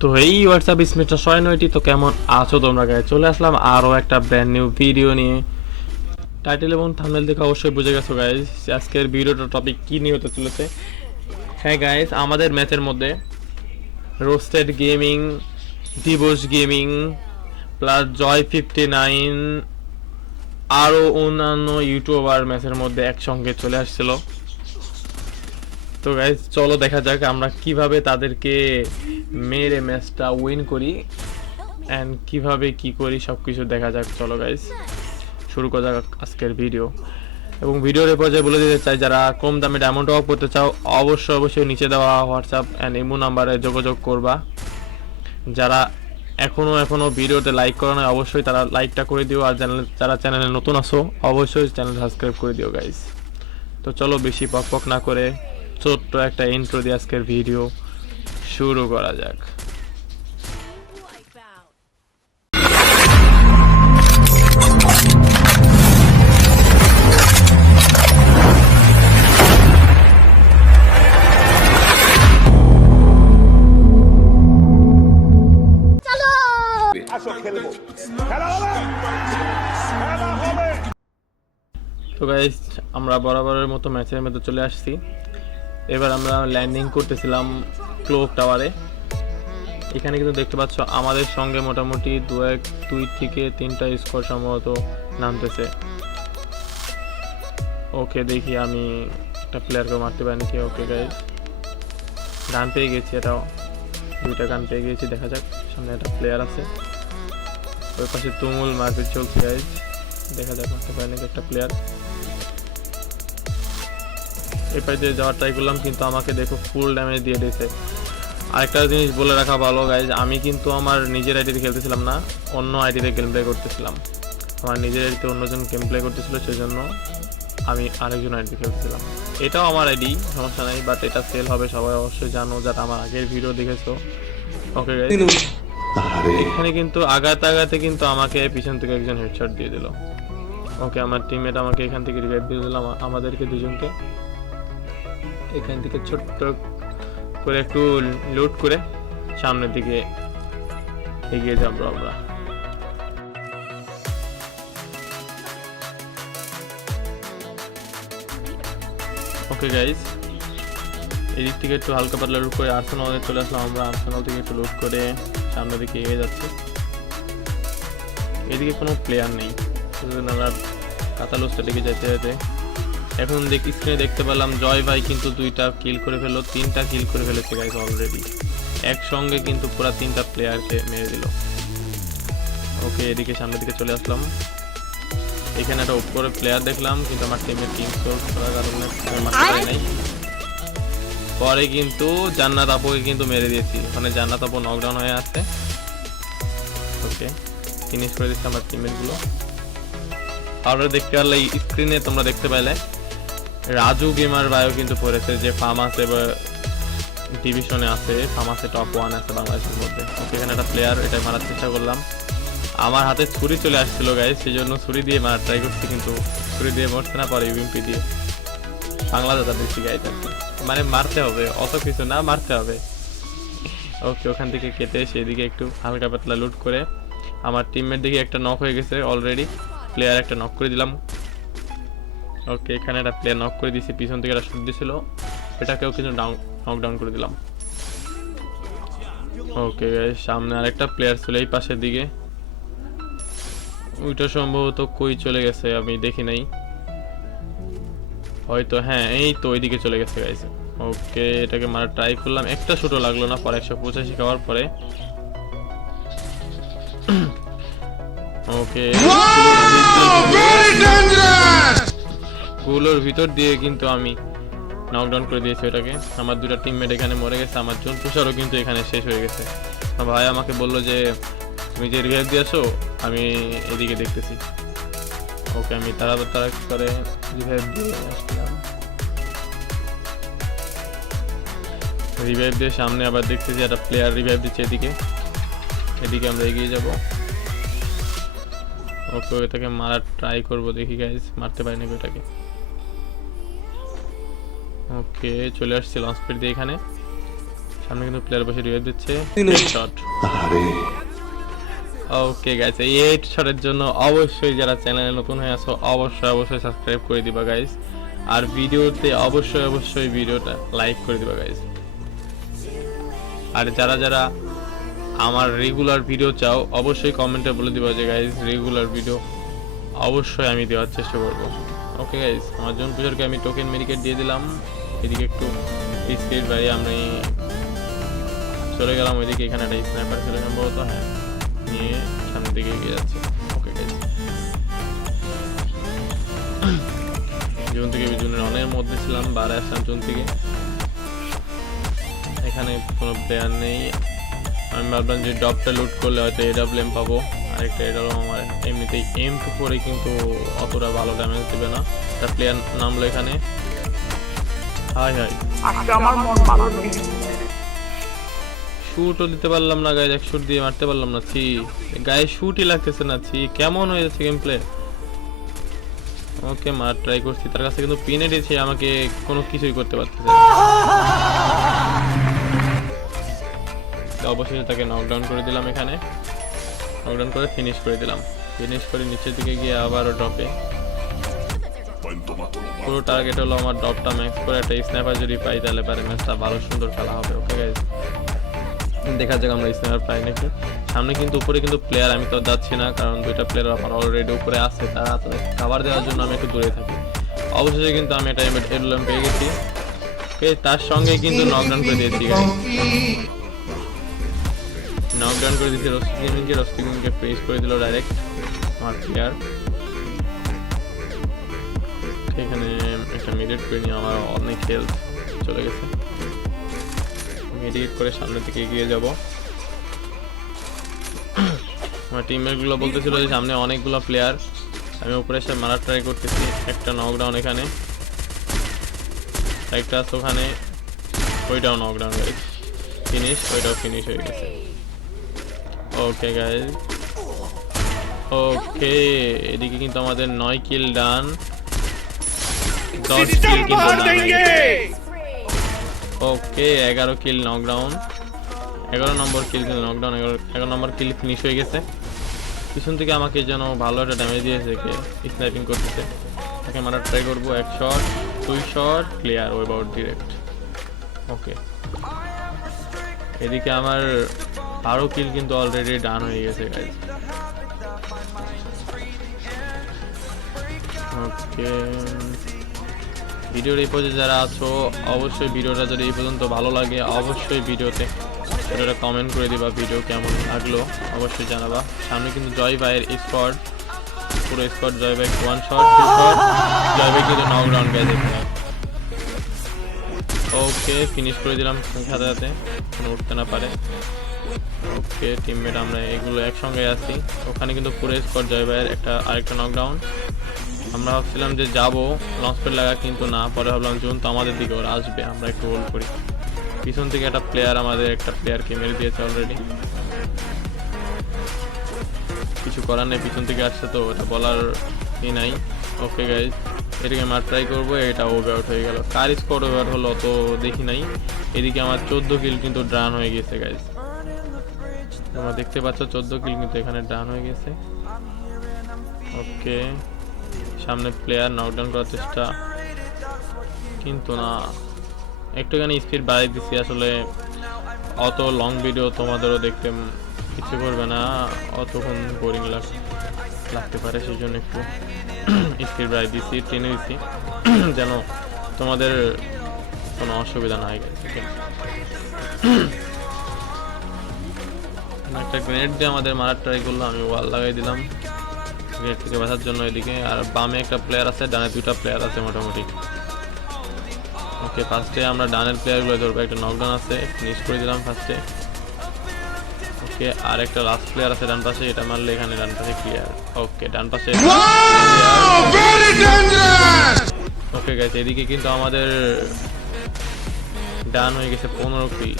তো এই হোয়াটসঅ্যাপ স্মিথটা ছয় নয়টি, তো কেমন আছো তোমরা গায়ে চলে আসলাম আরও একটা ব্র্যান্ড নিউ ভিডিও নিয়ে। টাইটেল এবং থাম্বনেল দেখে অবশ্যই বুঝে গেছো গাইজ আজকের ভিডিওটার টপিক কী নিয়ে হতে চলেছে। হ্যাঁ গাইজ আমাদের ম্যাচের মধ্যে রোস্টেড গেমিং দিবস gaming plus Joy fifty nine আরও অন্যান্য ইউটিউবার ম্যাচের মধ্যে একসঙ্গে চলে আসছিল। তো গাইজ চলো দেখা যাক আমরা কীভাবে তাদেরকে মেরে ম্যাচটা উইন করি অ্যান্ড কীভাবে কি করি সব কিছু দেখা যাক। চলো গাইজ শুরু করা যাক আজকের ভিডিও এবং ভিডিওর পর্যায়ে বলে দিতে চাই, যারা কম দামে ডায়মন্ড অফ করতে চাও, অবশ্যই অবশ্যই নিচে দেওয়া হোয়াটসঅ্যাপ অ্যান্ড ইমো নাম্বারে যোগাযোগ করবা। যারা এখনও এখনও ভিডিওতে লাইক করো না অবশ্যই তারা লাইকটা করে দিও। আর চ্যানেল, যারা চ্যানেলে নতুন আসো অবশ্যই চ্যানেল সাবস্ক্রাইব করে দিও গাইজ তো চলো বেশি পক পক না করে ছোট্ট একটা ইন্ট্রো দিয়ে আজকের ভিডিও শুরু করা যাক। তো গাইজ আমরা বরাবরের মতো ম্যাচের মধ্যে চলে আসছি। এবার আমরা ল্যান্ডিং করতেছিলাম ক্লোক টাওয়ারে এখানে কিন্তু দেখতে পাচ্ছ, আমাদের সঙ্গে মোটামুটি দু এক, দুই থেকে তিনটা স্কোর সম্ভবত নামতেছে। ওকে দেখি আমি একটা প্লেয়ারকে মারতে পারি নাকি। ওকে গাইজ গান পেয়ে গেছি এটাও। দুইটা গান পেয়ে গেছি, দেখা যাক। সামনে একটা প্লেয়ার আছে। ওই পাশে তুমুল মারপিট চলছে গাইজ দেখা যাক মারতে পারি নাকি একটা প্লেয়ার এই পাশে দিয়ে যাওয়ার ট্রাই করলাম কিন্তু আমাকে দেখো ফুল ড্যামেজ দিয়ে দিয়েছে। আরেকটা জিনিস বলে রাখা ভালো গাইজ আমি কিন্তু আমার নিজের আইডিতে খেলতেছিলাম না অন্য আইডিতে গেম প্লে করতেছিলাম। আমার নিজের আইডিতে অন্যজন গেম প্লে করতেছিল সেই জন্য আমি আরেকজন আইডি খেলতেছিলাম। এটাও আমার আইডি সমস্যা নাই বাট এটা সেল হবে সবাই অবশ্যই জানো যারা আমার আগের ভিডিও দেখেছ। ওকে গাইজ এখানে কিন্তু আগাতে আগাতে কিন্তু আমাকে পিছন থেকে একজন হেডশট দিয়ে দিল। ওকে আমার টিমমেট আমাকে এখান থেকে রিভাইভ দিয়ে দিল আমাদেরকে দুজনকে। এখান থেকে ছোট্ট করে একটু লুট করে সামনের দিকে এগিয়ে যাব আমরা। ওকে গাইস এদিক থেকে একটু হালকা পাতলা লুট করে আর্সেনালে চলে আসলাম আমরা। আর্সেনাল থেকে একটু লুট করে সামনের দিকে এগিয়ে যাচ্ছি। এদিকে কোনো প্লেয়ার নেই। কাতালোসটা দিকে যেতে যেতে এখন দেখ স্ক্রিনে দেখতে পেলাম জয় ভাই কিন্তু দুইটা কিল করে ফেলল তিনটা কিল করে ফেলেছে গাইজ অলরেডি একসঙ্গে কিন্তু পুরো তিনটা প্লেয়ারকে মেরে দিল। ওকে এদিকে সামনের দিকে চলে আসলাম। এখানে একটা উপরে প্লেয়ার দেখলাম কিন্তু আমার টিমের টিম সোর্স করার কারণে আমি মারতে পারি নাই। পরে কিন্তু জান্নাত আপুকে কিন্তু মেরে দিয়েছি। ওখানে জান্নাত আপু নকডাউন হয়ে আছে ওকে ফিনিশ করে দিচ্ছে আমার টিমেরগুলো। আর দেখতে পারলে স্ক্রিনে তোমরা দেখতে পেলে রাজু গেমার বায়ো কিন্তু পড়েছে যে ফার্মাসে ডিভিশনে আছে ফার্মাসে টপ ওয়ান আছে বাংলাদেশের মধ্যে। এখানে একটা প্লেয়ার এটা মারার চেষ্টা করলাম। আমার হাতে ছুরি চলে আসছিল গায়ে সেই জন্য ছুরি দিয়ে মারার ট্রাই করছি, কিন্তু ছুরি দিয়ে মরছে না পরে ইউএমপি দিয়ে। বাংলা দাদা বেশি গাইতে মানে মারতে হবে, অত কিছু না, মারতে হবে। ওকে ওখান থেকে কেটে সেদিকে একটু হালকা পাতলা লুট করে, আমার টিমের দিকে একটা নক হয়ে গেছে অলরেডি প্লেয়ার একটা নক করে দিলাম। ওকে, এখানে একটা প্লেয়ার নক করে দিয়েছি, পিছন থেকে একটা শুট দিছিল এটাকেও কিন্তু ডাউন নক ডাউন করে দিলাম। ওকে সামনে আরেকটা প্লেয়ার ছিল এই পাশের দিকে। ওইটা সম্ভবত কই চলে গেছে, আমি দেখি নাই। হয়তো হ্যাঁ এই তো ওইদিকে চলে গেছে গাইছে ওকে, এটাকে মারা ট্রাই করলাম। একটা ছোট লাগল না, পরে একশো পঁচাশি খাওয়ার পরে। ওকে। গুলোর ভিতর দিয়ে কিন্তু আমি নকডাউন করে দিয়েছি ওটাকে। আমার দুটো টিমমেট এখানে মরে গেছে, আমার জন তুষারও কিন্তু এখানে শেষ হয়ে গেছে। ভাই আমাকে বলল যে, তুমি যে রিভাইভ দিয়ে আসো আমি এদিকে দেখতেছি। ওকে, আমি তাড়াতাড়ি তাড়াতাড়ি করে রিভাইভ দিয়ে আসলাম। রিভাইভ দিয়ে সামনে আবার দেখতেছি একটা প্লেয়ার রিভাইভ দিচ্ছে এদিকে। এদিকে আমরা এগিয়ে যাব। ওকে, ওটাকে মারার ট্রাই করব দেখি গাইজ মারতে পারি নাকি ওটাকে। ওকে চলে আসছে লঞ্চ পেট দিয়ে এখানে। সামনে কিন্তু প্লেয়ার বসে রিভাইভ দিচ্ছে। শট ওকে গাইস এই এইট শটের জন্য অবশ্যই যারা চ্যানেলে নতুন হয়ে আছো অবশ্যই অবশ্যই সাবস্ক্রাইব করে দিবা গাইস আর ভিডিওতে অবশ্যই অবশ্যই ভিডিওটা লাইক করে দিবা গাইস আর যারা যারা আমার রেগুলার ভিডিও চাও অবশ্যই কমেন্টে বলে দিবা যে গাইস রেগুলার ভিডিও অবশ্যই আমি দেওয়ার চেষ্টা করব। ওকে গাইস আমার জন পুজোরকে আমি টোকেন মেডিকেট দিয়ে দিলাম। এদিকে একটু স্পিড বাড়িয়ে আমি চলে গেলাম, ওইদিকে এখানে একটা স্নাইপার ছিল সম্ভবত হ্যাঁ নিয়ে সামনের দিকে এগিয়ে যাচ্ছে। ওকে গাইস জুন থেকে জুনের অনের মধ্যে ছিলাম, বারে আসলাম জুন থেকে। এখানে কোনো প্লেয়ার নেই। আমি ভাবলাম যে ডপটা লুট করলে হয়তো এডাব্লিউএম পাবো, আর আরেকটা এডাব্লিউএম আমার এমনিতেই এম টু করে, কিন্তু অতটা ভালো ড্যামেজ দেবে না। একটা প্লেয়ার নামলো এখানে। হাই হাই শুটও দিতে পারলাম না গায়ে এক শুট দিয়ে মারতে পারলাম না ছি। গায়ে শুটই লাগতেছে না ছি। কেমন হয়ে যাচ্ছে গেম প্লে ওকে মার ট্রাই করছি। তার কাছে কিন্তু পিনে দিয়েছে আমাকে কোনো কিছুই করতে পারতেছে অবশেষে তাকে নকডাউন করে দিলাম এখানে। নকডাউন করে ফিনিশ করে দিলাম। ফিনিশ করে নিচের দিকে গিয়ে আবারও ড্রপে পুরো টার্গেট হলো আমার ড্রপটা ম্যাক্স করে একটা স্ন্যাপার যদি পাই তাহলে পারে ম্যাচটা ভালো, সুন্দর খেলা হবে ওকে গাইজ দেখা যাক আমরা স্ন্যাপার পাই নাকি। সামনে কিন্তু উপরে কিন্তু প্লেয়ার আমি তো যাচ্ছি না, কারণ দুইটা প্লেয়ার আমার অলরেডি উপরে আছে, তারা খাবার দেওয়ার জন্য আমি একটু দূরে থাকি। অবশেষে কিন্তু আমি এটা এডুলাম পেয়ে গেছি। তার সঙ্গে কিন্তু নকডাউন করে দিয়েছি নকডাউন করে দিয়েছে রস্তি গেমিংকে রস্তি ফেস করে দিল ডাইরেক্ট আমার প্লেয়ার এখানে একটা মিডিয়েট করে নিয়ে আমার অনেক হেলথ চলে গেছে মিডিয়েট করে সামনের দিকে এগিয়ে যাব আমার টিমমেটগুলো বলতেছিল যে সামনে অনেকগুলো প্লেয়ার আমি উপরে এসে মারার ট্রাই করতেছি একটা নকডাউন এখানে একটা আছে ওখানে ওইটাও নকডাউন গাইজ ফিনিশ ওইটাও ফিনিশ হয়ে গেছে ওকে গাইজ ওকে এদিকে কিন্তু আমাদের নয় কিল ডান দশ কিল কিন্তু मार done হয়ে গেছে। देंगे ওকে এগারো কিল নকডাউন এগারো নম্বর কিল কিন্তু নকডাউন এগারো এগারো নম্বর কিল ফিনিশ হয়ে গেছে পিছন থেকে আমাকে যেন ভালো একটা ড্যামেজ দিয়েছে কে স্নাইপিং করতেছে তাকে মারার ট্রাই করবো এক শট দুই শট ক্লিয়ার ওই বাউট ডিরেক্ট ওকে এদিকে আমার আরও কিল কিন্তু অলরেডি ডান হয়ে গেছে গাইজ ওকে ভিডিওর এই পর্যন্ত যারা আছো, অবশ্যই ভিডিওটা যদি এই পর্যন্ত ভালো লাগে, অবশ্যই ভিডিওতে ভিডিওটা কমেন্ট করে দিবা ভিডিও কেমন লাগল অবশ্যই জানাবা। সামনে কিন্তু জয় ভাইয়ের স্কোয়াড পুরো স্কোয়াড জয় ভাই one shot two shot Joy ভাই কিন্তু নকডাউন গেছে ওকে ফিনিশ করে দিলাম সাথে সাথে, কোনো উঠতে না পারে। ওকে টিমমেট আমরা এগুলো একসঙ্গে আছি। ওখানে কিন্তু পুরো স্কোয়াড জয় ভাইয়ের একটা আরেকটা নকডাউন আমরা ভাবছিলাম যে যাব লঞ্চ প্যাড লাগা কিন্তু না, পরে ভাবলাম জুন তো আমাদের দিকে ওরা আসবে, আমরা একটু হোল্ড করি। পিছন থেকে একটা প্লেয়ার আমাদের একটা প্লেয়ারকে মেরে দিয়েছে অলরেডি কিছু করার নেই, পিছন থেকে আসছে তো, ওটা বলার ই নাই। ওকে গাইজ এদিকে মার ট্রাই করব, এটা ওভার আউট হয়ে গেল। কার স্কোয়াড ওভার হলো তো দেখি নাই। এদিকে আমার চোদ্দ কিল কিন্তু ড্রান হয়ে গেছে গাইজ তোমরা দেখতে পাচ্ছ, চোদ্দ কিল কিন্তু এখানে ডান হয়ে গেছে। ওকে সামনে প্লেয়ার নকডাউন করার চেষ্টা কিন্তু না। একটুখানি স্পিড বাড়িয়ে দিছি, আসলে অত লং ভিডিও তোমাদেরও দেখতে কিছু করবে না, অতক্ষণ বোরিং লাগ, লাগতে পারে সেই জন্য একটু স্পিড বাড়িয়ে দিছি, টেনে দিছি। যেন তোমাদের কোনো অসুবিধা না হয়। একটা গ্রেনেড দিয়ে আমাদের মারার ট্রাই করল, আমি ওয়াল লাগাই দিলাম। গ্রেনেড থেকে বাঁচার জন্য এদিকে। আর বামে একটা প্লেয়ার আছে ডানে দুটা প্লেয়ার আছে মোটামুটি। ওকে ফার্স্টে আমরা ডানের প্লেয়ারগুলো ধরবো একটা নকডাউন আছে ফিনিশ করে দিলাম ফার্স্টে ওকে আর একটা লাস্ট প্লেয়ার আছে ডান পাশে এটা মারলে এখানে ডান পাশে ক্লিয়ার ওকে ডান পাশে ওকে গাইছে এদিকে কিন্তু আমাদের ডান হয়ে গেছে পনেরো কিল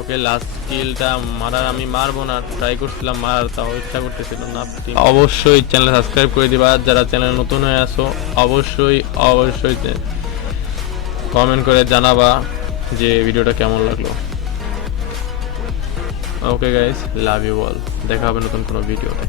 ওকে লাস্ট কিলটা মারার আমি মারবো না ট্রাই করছিলাম মারার, তাও ইচ্ছা করতেছিল না। অবশ্যই চ্যানেল সাবস্ক্রাইব করে দিবা, যারা চ্যানেল নতুন হয়ে আসো অবশ্যই অবশ্যই কমেন্ট করে জানাবা যে ভিডিওটা কেমন লাগল। Okay guys love you all দেখা হবে নতুন কোনো ভিডিওতে